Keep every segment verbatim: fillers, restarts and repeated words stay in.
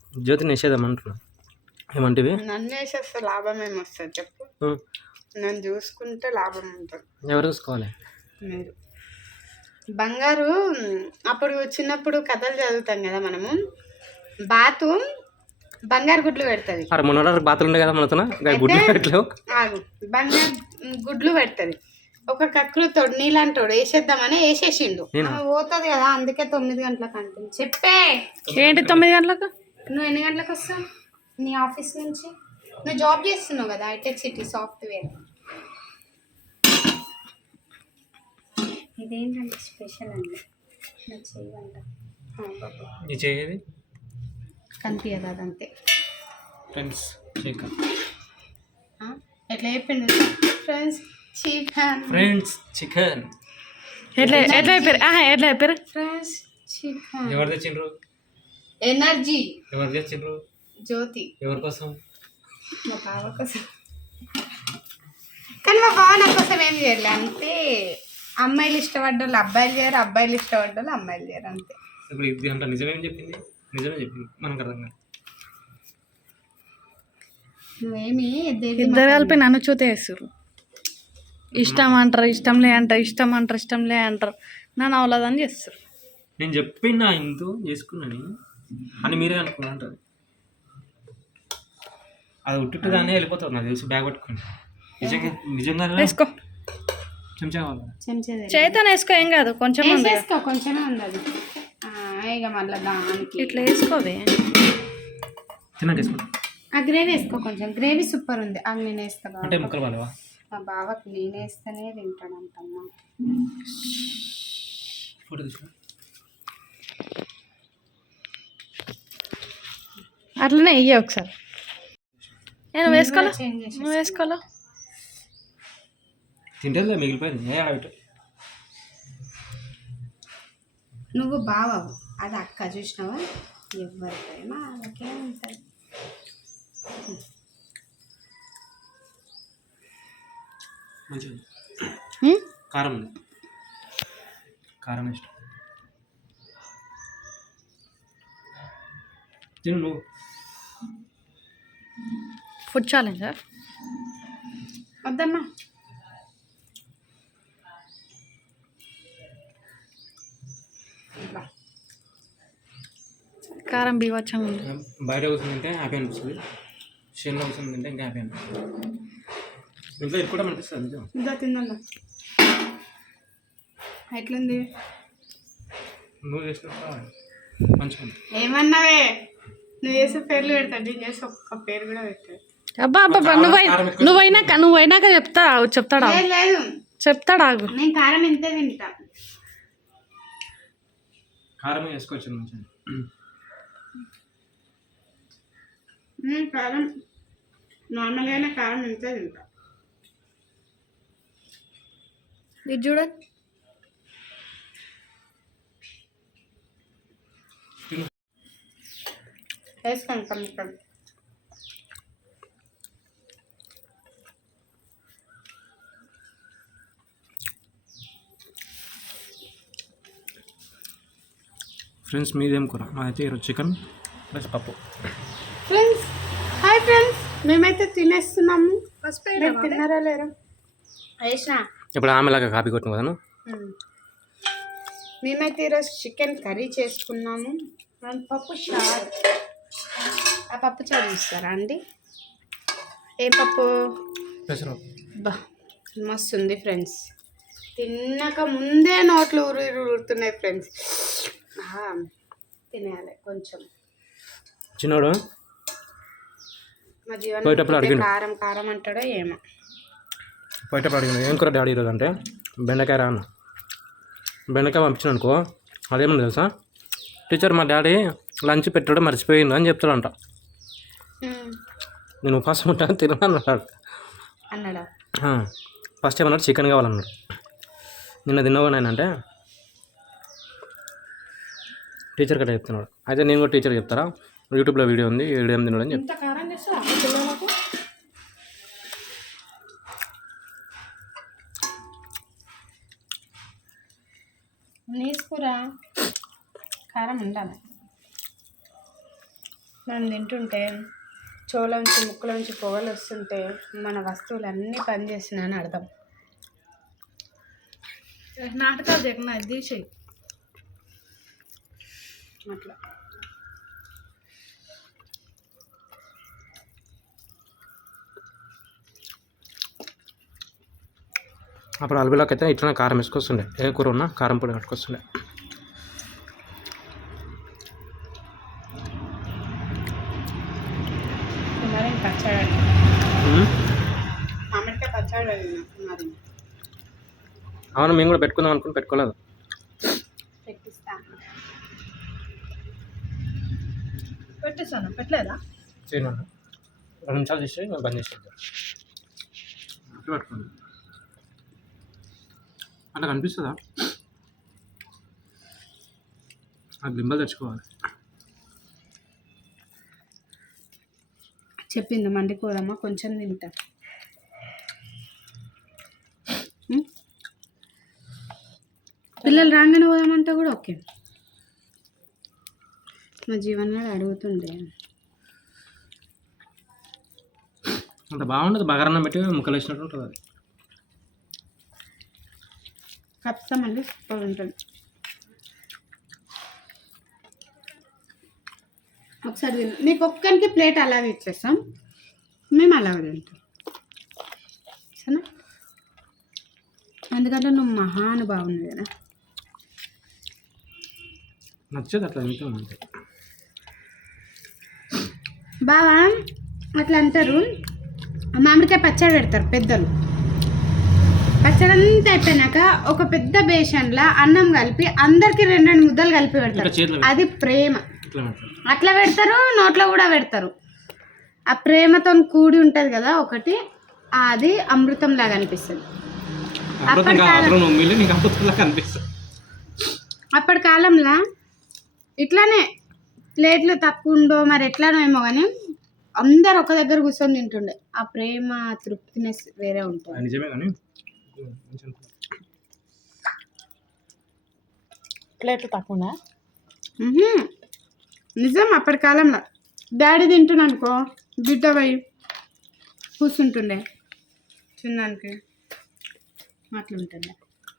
జ్యోతిని వేసేద్దాం అంటున్నా. ఏమంటివి? నన్ను వేసేస్తే లాభం ఏమొస్తుంది చెప్పు? నన్ను చూసుకుంటే లాభం ఉంటుంది. ఎవరు చూసుకోవాలి? మీరు. బంగారు అప్పుడు చిన్నప్పుడు కథలు చదువుతాం కదా మనము. బాతు బంగారు గుడ్లు పెడుతుంది. అరే మొన్న బాతులు ఉండే కదా మనతో గుడ్లు పెట్టలేవు. ఆగు, బంగారు గుడ్లు పెడుతుంది. ఒక కక్కులతోడు నీళ్ళంటోడు వేసేద్దామని వేసేసిండు. పోతుంది కదా, అందుకే తొమ్మిది గంటలకు అంటుంది. చెప్పే ఏంటి తొమ్మిది గంటలకు? నువ్వు ఎన్ని గంటలకు వస్తావు నీ ఆఫీస్ నుంచి? నువ్వు జాబ్ చేస్తున్నావు కదా హైటెక్ సిటీ సాఫ్ట్వేర్. ఇదేంటంటే స్పెషల్ అండి నా చెయ్యంట. చేయేది కనిపించదు అదంతే. ఫ్రెండ్స్ చికెన్ ఎట్లా చెప్పిండు? Friends chicken. ఫ్రెండ్స్ చికెన్ ఎట్లా ఎట్లా అయిపోయారు? ఎట్లా అయిపోయారు? Friends chicken. ఎవరు తెచ్చిండ్రు? ఎనర్జీ. ఎవరు తెచ్చిండ్రు? జ్యోతి. ఎవరి కోసం? మా బావ కోసం. కానీ మా బావ నా కోసం ఏం చేయలే. అంతే, అమ్మాయిలు ఇష్టపడ్డోళ్ళు అబ్బాయిలు చేయరు, అబ్బాయిలు ఇష్టపడ్డోళ్ళు అమ్మాయిలు చేయరు, అంతే. ఇప్పుడు ఇది అంటే నిజమేం చెప్పింది? నిజమే చెప్పింది, మనకు అర్థం కాదు. నువ్వేమి ఇద్దరు కలిపి నన్ను చూతే వేస్తారు. ఇష్టం అంటారు, ఇష్టం లే అంటారు, ఇష్టం అంటారు, ఇష్టం లే అంటారు. నన్ను అవలేదని చేస్తారు. నేను చెప్పిన ఇంతో చేసుకున్నాను అని మీరే అనుకున్నా అంటారు. అది ఉట్టుగానే వెళ్ళిపోతుంది నాకు తెలిసి. బ్యాగ్ పట్టుకోండి. నిజంగా నిజంగా వేసుకో. చెంచా కావాలి. చేతన వేసుకో, ఏం కాదు. కొంచెం వేసుకో, కొంచెమే ఉంది అది. ఇక మళ్ళీ దానికి ఇట్లా వేసుకోవే. తిన్నాక వేసుకో. ఆ గ్రేవీ వేసుకో కొంచెం. గ్రేవీ సూపర్ ఉంది. అది నేను వేస్తా. అంటే ముక్కలు బాగా మా బావకి నేను వేస్తేనే తింటాడంటమ్మా. ఫోటో తీసుకో. అట్లనే వెయ్యి ఒకసారి. నేను వేసుకోవాలా? నువ్వు వేసుకోవాలా? తింటే మిగిలిపోయింది. ఏ ఆడబెట్టు. నువ్వు బావవు, అది అక్క. చూసినావా? ఎవరికైనా అలాగే ఉంటుంది. మంచిగా కారం ఉంది. కారం ఇష్టం. తిను నువ్వు. ఫుడ్ ఛాలెంజ్ వద్దమ్మా. కారం బీవచ్చంగా ఉంది. బయట కూర్చొని తింటే హ్యాపీ అనిపిస్తుంది. షేన్లో కూర్చొని తింటే ఇంకా హ్యాపీ అనిపిస్తుంది. ఇంట్లో ఎక్కువ అనిపిస్తుంది. నిజం. ఇంకా తిందా ఎట్లుంది? నువ్వు చేసినప్పుడు మంచిగా ఉంది. ఏమన్నావే? నువ్వు చేసే పేర్లు పెడతాడు, నేను చేసి ఒక్క పేరు కూడా పెట్టాడు. అబ్బా అబ్బా నువ్వు నువ్వైనాక నువ్వైనాక చెప్తా చెప్తాడా? లేదు చెప్తాడా? ఆగు. నేను కారం ఎంత తింటా. కారం వేసుకోవచ్చు మంచిగా. కారం నార్మల్గానే కారం ఎంత తింటా. ఇది చూడండి. వేసుకోండి కమ్ముకోండి. ఫ్రెండ్స్ మీదేం కూర? మాదైతే ఈరోజు చికెన్ ప్లస్ పప్పు. ఫ్రెండ్స్ హాయ్ ఫ్రెండ్స్, మేమైతే తినేస్తున్నాము. తిన్నారా లేరా? వేసినా ఇప్పుడు ఆమెలాగా కాపీ కొట్టిన కదను. మేమైతే ఈరోజు చికెన్ కర్రీ చేసుకున్నాము. పప్పు చారు. ఆ పప్పు చారు చూస్తారా అండి? ఏ పప్పు? బా మస్తు ఉంది ఫ్రెండ్స్. తిన్నాక ముందే నోట్లు ఊరు ఊరుతున్నాయి ఫ్రెండ్స్. తినేయాలి కొంచెం. చిన్నోడు మా జీవన కారం కారం అంటాడో ఏమో. పోయేటప్పుడు అడిగిన ఏం కూర డాడీ ఈరోజు అంటే బెండకాయ రా అన్న. బెండకాయ పంపించిన అనుకో, అదేమన్నా తెలుసా, టీచర్ మా డాడీ లంచ్ పెట్టాడు మర్చిపోయింది అని చెప్తాడంట. నేను ఉపాసం ఉంటాను తినను అన్నాడు అన్నాడా? ఫస్ట్ ఏమన్నాడు చికెన్ కావాలన్నాడు. నిన్న తిన్నావు నాయన అంటే టీచర్ కట్ట చెప్తున్నాడు. అయితే నేను కూడా టీచర్ చెప్తారా, యూట్యూబ్లో వీడియో ఉంది, వీడియో ఏం తిన్నాడు అని చెప్తా. నీసుకురా కారం ఉండాలి. మనం తింటుంటే చెవులోంచి ముక్కులోంచి పొగలు వస్తుంటే మన వస్తువులు అన్నీ పనిచేస్తున్నాయని అర్థం. నాటకాలు చేయకుండా అది తీసేయి. అట్లా అప్పుడు అలబిలోకి అయితే ఇట్లా కారం వేసుకొస్తుండే, ఏ కూర ఉన్నా కారం పొడి కట్టుకొస్తుండే. మరి పచ్చడి మామిడికాయ పచ్చడి మరి అవును, మేము కూడా పెట్టుకుందాం అనుకుని పెట్టుకోలేదు. పెట్టిస్తాను. పెట్టేసాను, పెట్టలేదా? చేయను రెండు నిమిషాలు చేసి మేము బంద్ చేసేద్దాం. పట్టుకోండి, అట్లా కనిపిస్తుందా? ఆ గింబల్ తెచ్చుకోవాలి. చెప్పింది మండిపోదమ్మా, కొంచెం తింటా. ఉం? పిల్లలు రాగానే పోదామంటే కూడా ఓకే. మా జీవన అడుగుతుండే అంత బాగుండదు, బగారన్నం పెట్టి ముక్కలు వేసినట్టు ఉంటుంది. అది కప్తామండి, సూపర్ ఉంటుంది. ఒకసారి తిను. నీకు ఒక్కరికి ప్లేట్ అలాగే ఇచ్చేస్తాం, మేము అలాగే తింటాం సరేనా? ఎందుకంటే నువ్వు మహానుభావుని కదా. నచ్చేది అట్లా తింటాం అంతే. బావా అట్లా అంటారు, మామిడికాయ పచ్చడి పెడతారు పెద్దలు. పచ్చడి అంతా అయిపోయినాక ఒక పెద్ద బేషన్లో అన్నం కలిపి అందరికి రెండు రెండు ముద్దలు కలిపి పెడతారు. అది ప్రేమ. అట్లా పెడతారు, నోట్లో కూడా పెడతారు. ఆ ప్రేమతో కూడి ఉంటుంది కదా ఒకటి, అది అమృతం లాగా అనిపిస్తుంది. అప్పటి కాలంలో ఇట్లానే ప్లేట్లు తక్కువ ఉండో మరి ఎట్లానో ఏమో కానీ అందరు ఒక దగ్గర కూర్చొని తింటుండే. ఆ ప్రేమ తృప్తినెస్ వేరే ఉంటుంది. నిజమే కానీ ప్లేట్లు తక్కువ నిజం. అప్పటి కాలంలో డాడీ తింటున్నా అనుకో, బిడ్డ పోయి కూర్చుంటుండే చిన్నానికి, అట్లుంటుండే.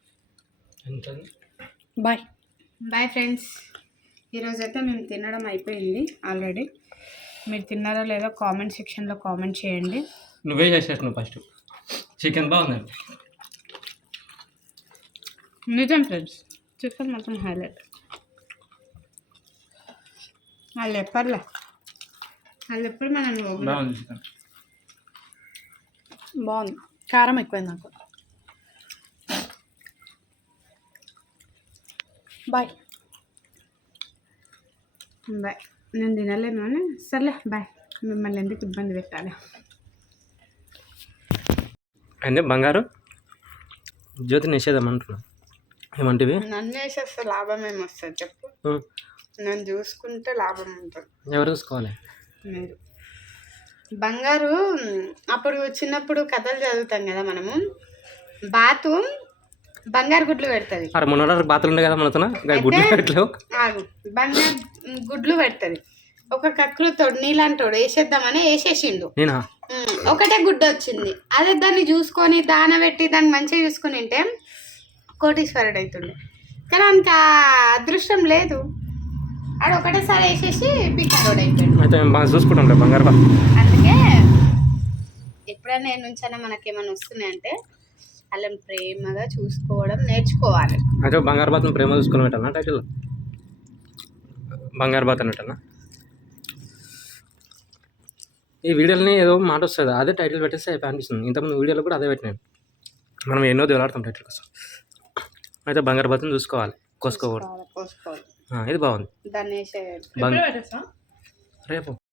Bye bye friends. ఈరోజైతే మేము తినడం అయిపోయింది ఆల్రెడీ. మీరు తిన్నారో లేదో కామెంట్ సెక్షన్లో కామెంట్ చేయండి. నువ్వే చేసేసినావు ఫస్ట్. చికెన్ బాగుందండి. నిజం ఫ్రెండ్స్, చికెన్ మొత్తం హైలైట్. వాళ్ళు ఎప్పర్లే వాళ్ళు ఎప్పుడు మనం బాగుంది చికెన్. బాగుంది, కారం ఎక్కువైంది నాకు. Bye bye. నేను తినలేను అని సర్లే బాయ్. మిమ్మల్ని ఎందుకు ఇబ్బంది పెట్టాలి. అంటే బంగారు జ్యోతి నిషేధం అంటున్నా, ఏమంటివి? నన్ను వేసేస్తే లాభం ఏమొస్తుంది చెప్పు? నన్ను చూసుకుంటే లాభం ఉంటుంది. ఎవరు చూసుకోవాలి? మీరు. బంగారు అప్పుడు చిన్నప్పుడు కథలు చదువుతాం కదా మనము, బాతు బంగారు గుడ్లు పెడుతుంది. అరే మొన్న బాతులు ఉండే కదా మనతో, గుడ్లు పెట్టలేవు. ఆగు, బంగారు గుడ్లు పెడుతుంది. ఒక కక్కులు తోడు నీలాంటోడు వేసేద్దామని వేసేసిండు. నేనా? ఒకటే గుడ్డ వచ్చింది. అదే దాన్ని చూసుకొని దాన పెట్టి దాన్ని మంచిగా చూసుకొని ఉంటే కోటీశ్వరుడు అవుతుండే. కానీ అంత అదృష్టం లేదు. ఆడ ఒకటేసారి వేసేసి పిక్కారోడు అయిపోయాడు. అయితే మేము బాగా చూసుకుంటాం బంగారు బా. అందుకే ఎప్పుడైనా నేను నుంచైనా మనకేమైనా వస్తున్నాయంటే వాళ్ళని ప్రేమగా చూసుకోవడం నేర్చుకోవాలి. అయితే బంగారు బాత్ని ప్రేమ చూసుకొని పెట్టాలన్నా టైటిల్? బంగారు బాత్ అన్నట్టన్నా? ఈ వీడియోలని ఏదో మాట వస్తుంది, అదే టైటిల్ పెట్టేస్తే అయిపోయి అనిపిస్తుంది. ఇంతకుముందు వీడియోలో కూడా అదే పెట్టినాను. మనం ఎన్నో దేవులాడతాం టైటిల్ కోసం. అయితే బంగారు బాత్ని చూసుకోవాలి, కోసుకోకూడదు. కోసుకోవాలి. ఇది బాగుంది. దాన్ని రేపు